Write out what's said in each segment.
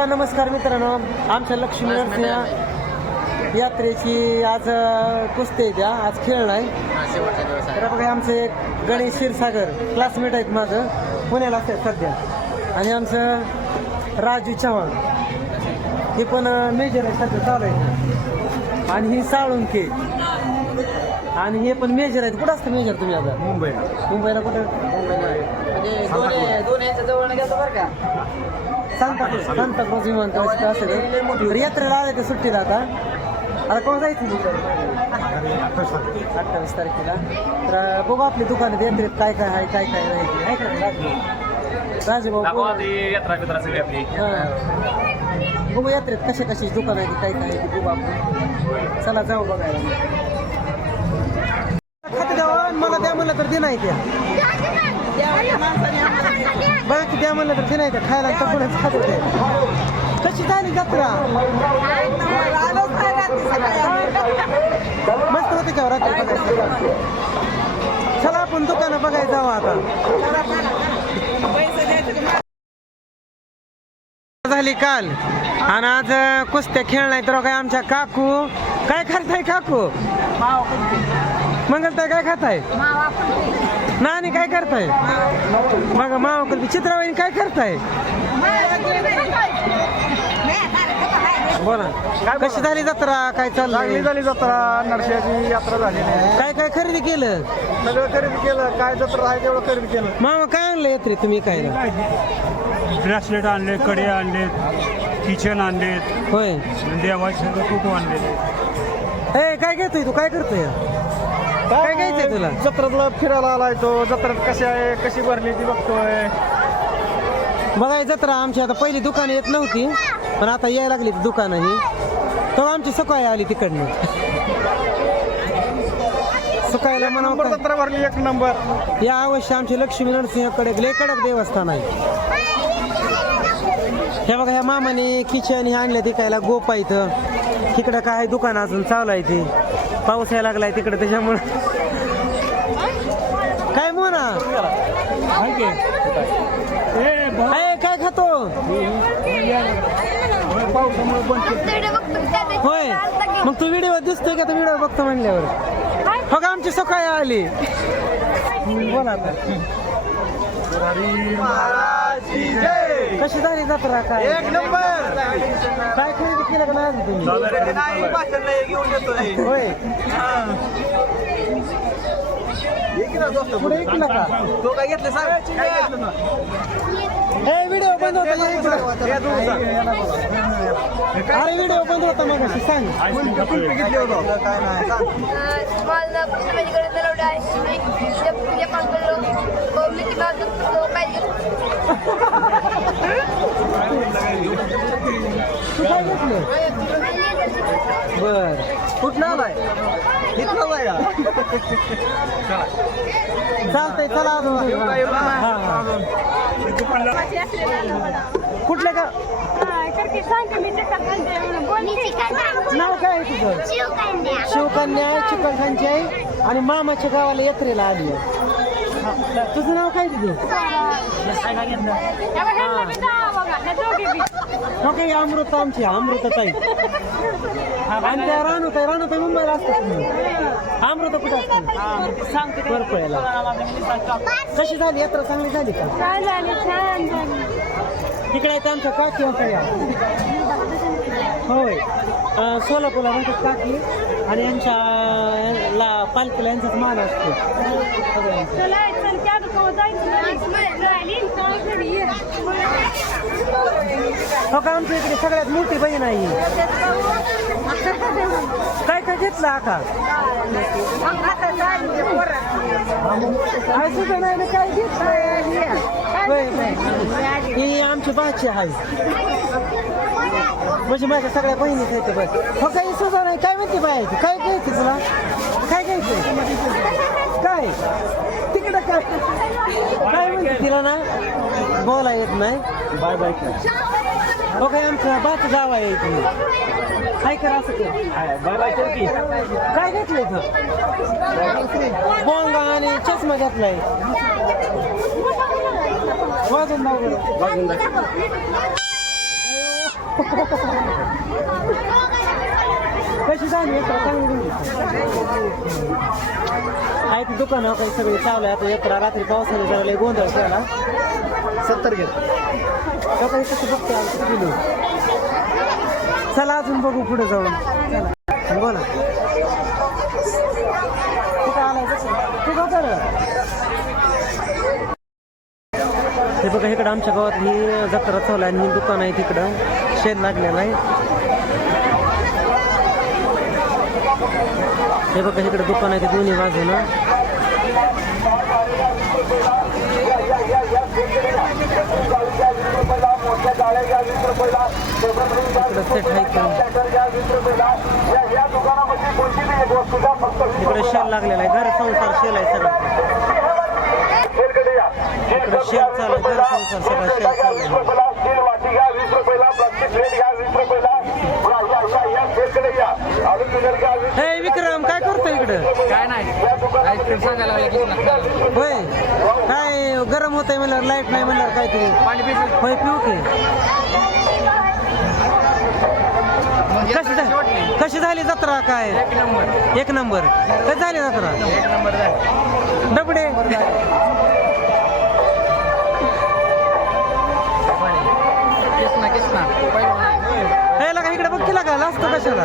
बघा नमस्कार मित्रांनो. आमच्या लक्ष्मी नरसिंह यात्रेची आज कुस्ती आहे त्या. आज खेळ नाही. हा, शेवटचा दिवस आहे. तर बघा आमचे गणेश क्षीरसागर क्लासमेट आहेत माझं. पुण्याला असतात सध्या. आणि आमचं राजू चव्हाण. हे पण मेजर आहे सध्या चालू आहे. आणि ही साळुंके. आणि हे पण मेजर आहेत. कुठं असतं मेजर तुम्ही आता? मुंबई मुंबईला कुठं? म्हणजे सांताक्रूज सांताक्रूज विमानतळ तिथं असेल तर यात्रेला आले ते सुट्टीला आता आता कोण जायचं अठ्ठावीस तारखेला तर बघू आपली दुकानात यात्रेत काय काय आहे काय काय नाही ते. आहे का राजू? भाऊ हां. बघू यात्रेत कशा कशाची दुकान आहे ती काय काय आहे ते बघू आपण चला जाऊ बघायला खाते द्यावा मला द्या म्हणलं तर दे नाही त्या बघा की द्या म्हणलं तर दे नाही त्या खायला तर कोणाच खात होते. कशी झाली जत्रा? मस्त होते का रात्री बघायला? चला आपण दुकानं बघायला जाऊ आता. झाली काल. आणि आज कुस्त्या खेळणार तर काय आमच्या काकू. काय करताय काकू? मंगलताई काय खाताय? नानी काय करताय? बघा कल्पी चित्राबाई काय करताय? बोला कशी झाली जत्रा? काय चांगली चाललंय झाली जत्रा नरसिंहाची यात्रा झालेली आहे काय काय खरेदी केलं? सगळं खरेदी केलं काय जत्रा आहे तेवढं खरेदी केलं. मामा काय आणलं यात्रे तुम्ही काय ब्रेसलेट आणले कडे आणले किचन आणले होय. देवाचे सगळं आणलेले ए काय घेतोय तू? काय करतोय? काय घ्यायचंय तुला? जत्रेतला फिरायला आलाय तो. जत्रेत कशी आहे? कशी भरली ती बघतोय. बघाय जत्रा आमची आता पहिली दुकानं येत नव्हती पण आता यायला लागली ती दुकानं ही तेव्हा आमची सकाळी आली तिकडनं. सकाळीला नंबर म्हणा जत्रा भरली एक नंबर. या अवश्य आमचे लक्ष्मी नरसिंहकडे लय कडक देवस्थान आहे. हे बघा ह्या मामाने किचन हे आणलं तिकायला गोपा इथं. तिकडं काय दुकान अजून चालू आहे ते. पाऊस यायला लागलाय तिकडे त्याच्यामुळं. काय म्हणा काय खातो? होय. मग तू व्हिडिओ दिसतोय का? तू व्हिडिओ बघतो म्हणल्यावर. हो का आमची सकाळी आली. बोला आता. कशी झाली जत्रा काय? एक नंबर. काय खरेदी केलं का नाही अजून तुम्ही? होय. पुढे ऐकलं का? तो काय घेतलं सांग. व्हिडिओ बंद होता या इकडं. अरे व्हिडिओ बंद होता मग सांग. घेतले होतं. काय नाही सांग. मला आहे मी तो पाहिजे घेतलं बर. कुठलं आलाय? इथलं आहे का? चालतंय चला अजून. कुठलं का? नाव काय आहे तुझं? शिवकन्या चिकलखानची आहे आणि मामाच्या गावाला यात्रेला आली आहे. तुझं नाव काय तुझं? हो अमृत आमची अमृत ताई. आणि त्या राणूताई राणूताई मुंबईला असतात तुम्ही अमृत कुठं असते? सांगते कशी झाली यात्रा? चांगली झाली का? तिकडे आहेत आमच्या काकी होत्या या. होय. सोलापूरला म्हणतात काकी. आणि यांच्या ला पालखीला यांचाच मान असतो सगळ्यांचा. हो का? आमच्या इकडे सगळ्यात मोठी बहीण आहे काय काय घेतलं आका? काय सुद्धा नाही ना काय घेतलं होय, ही आमची बाची आहे. म्हणजे माझ्या सगळ्या बहिणी आहेत बस हो काही सुद्धा नाही? काय माहिती बाय काय घ्यायचं तुला? काय घ्यायचं? काय? तिकडं काय काय म्हणते तिला ना? बोला येत नाही. Bye bye. काय आमचं बाच गाव आहे इथे काय करा असं ते काय घेतलंय इथं बोंगा आणि चष्मा घेतलाय वाजून. वाजून कशी झाली चांगली दुकानं काही सगळे चावलं आता यात्रा रात्री पावसाने जरा लय गोंधळ केला सत्तर घेत कसं बघते आमचं किलो? चला अजून बघू पुढे जाऊन. चला बोला. कुठं आलाय कसं कुठं होतं हे बघा इकडं आमच्या गावात ही जत्रा चालू आहे आणि ही दुकान आहे तिकडं. शेण लागलेलं आहे. हे बघा इकडे दुकान आहे ते दोन्ही बाजूनं. इकडे शेल लागलेला आहे. घर संसार शेल आहे सगळं. इकडे शेल चालू घर संसार सगळं शेल चालू आहे हे विक्रम काय करतो इकडं काय नाही आईस्क्रीम सांगायला लागले की ना. होय. काय गरम होतंय म्हणल्यावर लाइट नाही म्हणल्यावर काय ते पाणी पितो होय पिऊ की. कशी झाली कशी झाली जत्रा काय? एक नंबर. एक नंबर. कशी झाली जत्रा? एक नंबर झाला. डबडे. हे लगा इकडे बघ की लागा लाजतो कशाला?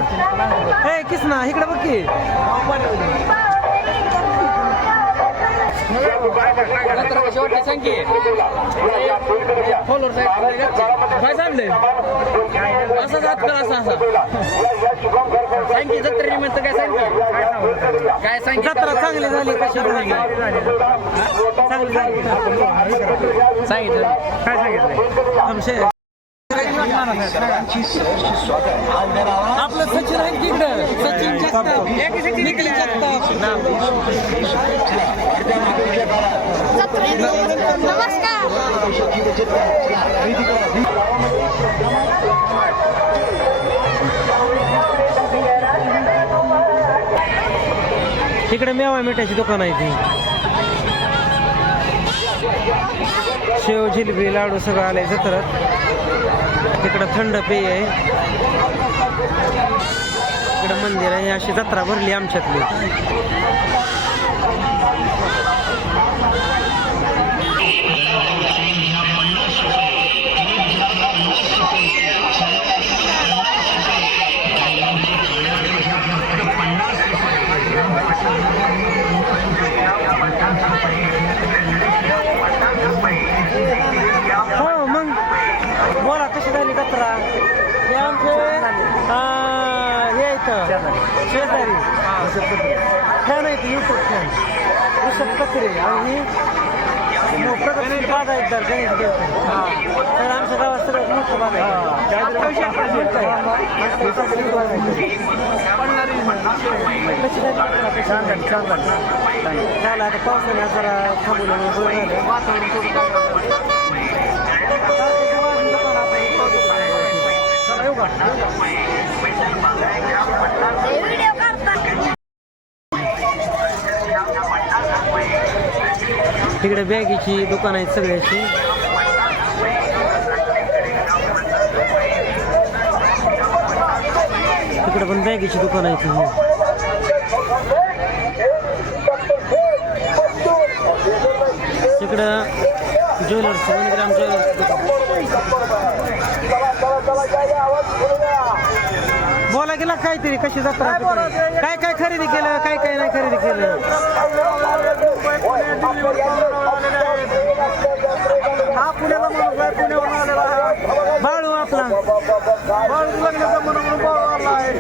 हे किसना इकडे बघ की. जत्रा वाटली सांग की फॉलोअर काय सांगले असा जात कर असा असा सांग की जत्रेनिमित्त काय सांग की? काय सांग की? जत्रा चांगली झाली कशी झाली चांगली झाली सांगितलं काय सांगितलं आमचे आपलं सचिन आहे तिकडं सचिन जगताप. निखिल जगताप. तिकडे मेवा मिठाची दुकान आहे ती. शेव जिलबी लाडू सगळं आलंय जत्रात. तिकडं थंड पेय आहे. इकडं मंदिर आहे अशी जत्रा भरली आमच्यातली हो मग झाली जत्रा हे आमचे हे इथं शेजारी. फॅन आहे युट्यूब फॅन. ऋषभ कचरे. आणि ही प्रगती बाग आहेत तर गणेश देवते तर आमच्या गावात सगळ्यात मोठं बाग आहे. झाली आता पावसाने जरा थांबवलं बरं तिकडे बॅगीची दुकान आहेत सगळ्याची तिकडे पण बॅगीची दुकान आहे तिकडं ज्वेलर्स वनग्राम ज्वेलर्स गेला काहीतरी कशी जत्रा काय काय खरेदी केलं काय काय नाही खरेदी केलं? हा पुण्याला माणूस आहे पुण्यावरून आलेला आहे. बाळू आपला. बाळू लग्नाचा म्हणून म्हणून बाळू आला आहे.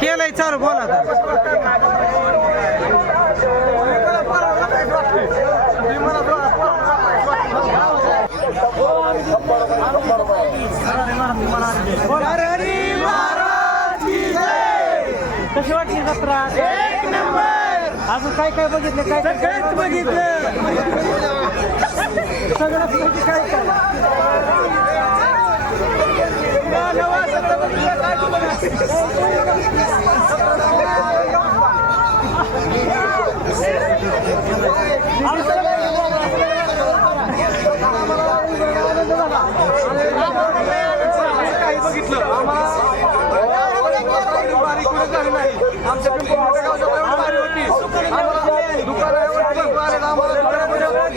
केलंय चालू बोला आता. कशी वाटली जत्रा अजून काय काय बघितलं काय सगळंच बघितलं सगळंच म्हणजे काय काय काही बघितलं आम्हाला बारीक कुठे झाली नाही आमच्या पिंपळ मोठ्या गावच्या एवढी भारी होती आम्हाला दुकानं एवढी भरपूर आले ना आम्हाला दुकानामध्ये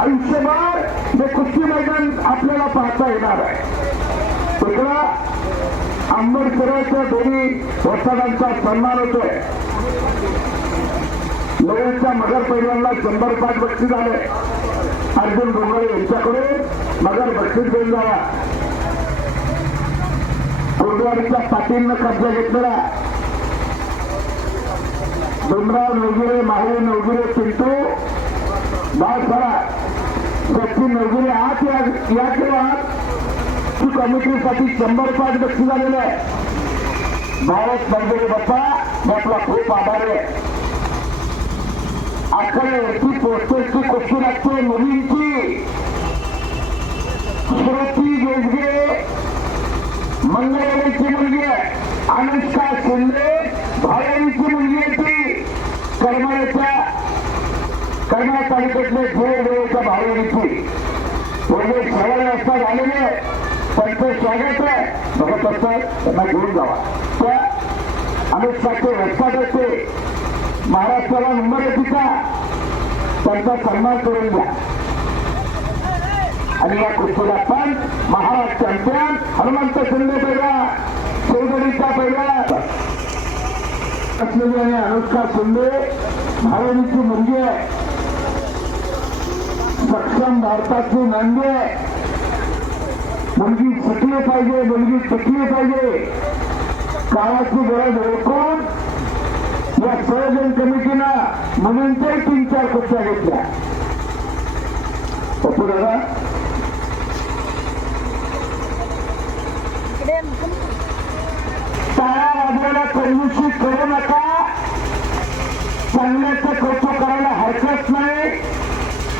आयुष्यभर हे कुस्ती मैदान आपल्याला पाहता येणार आहे. तिकडं आंबेडकरांच्या दोन्ही वसादांचा सन्मान होतोय. लोकांच्या मगर पैलवानला शंभर पाच बक्षीस आले. अर्जुन डोंगरे यांच्याकडून मगर बक्षीस देऊन जावा. गुरुद्वारीच्या पाटीलनं कब्जा घेतलेला. डोंगराव नवगिरे महावीर नवगिरे पिंटू बाळसरा सचिन नवगिरे आत या या किंवा की कमिटीसाठी शंभर पाच बक्षीस झालेलं आहे. भारत नवगिरे बाप्पा मी आपला खूप आभारी आहे. आकड्यावरती पोस्टरची कुस्ती लागते मुलींची. श्रुती गेजगे मंगळवारीची मुलगी आहे. अनुष्का शिंदे भावांची मुलगी आहे ती. करमाळ्याच्या करमाळ तालुक्यातले देवदेवच्या भायरीची म्हणजे सगळे रस्ता झालेले त्यांचं स्वागत आहे. बघत असतात त्यांना घेऊन जावा. त्या अनुष्काचे रस्ता होते महाराष्ट्राला नंबर आहे. तिचा त्यांचा सन्मान करून द्या आणि या कुस्तीला पण महाराष्ट्र चॅम्पियन हनुमंत शिंदे पहिला शिवगडीचा पहिला. असलेली आणि अनुष्का शिंदे महाराणीची मुलगी आहे. सक्षम भारताची नांदी आहे. मुलगी शिकली पाहिजे मुलगी टिकली पाहिजे. काळाची गरज ओळखून या संयोजन कमिटीनं म्हणून तर तीन चार कक्षा घेतल्या. पप्पू दादा? टाळा वाजवायला कंजूसी करू नका. चांगल्याचं कौतुक करायला हरकत नाही.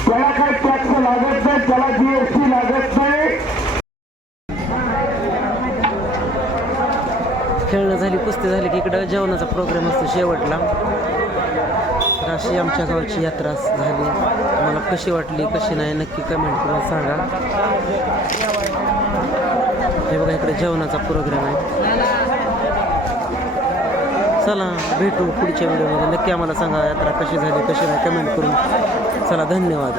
त्याला काय टॅक्स लागत नाही त्याला जीएसटी लागत नाही. खेळणं झाली कुस्ती झाली की इकडं जेवणाचा प्रोग्राम असतो शेवटला. तर अशी आमच्या गावची यात्रा झाली. मला कशी वाटली कशी नाही नक्की कमेंट करून सांगा. हे बघा इकडे जेवणाचा प्रोग्राम आहे. चला भेटू पुढच्या व्हिडिओमध्ये. नक्की आम्हाला सांगा यात्रा कशी झाली कशी नाही कमेंट करून. चला धन्यवाद.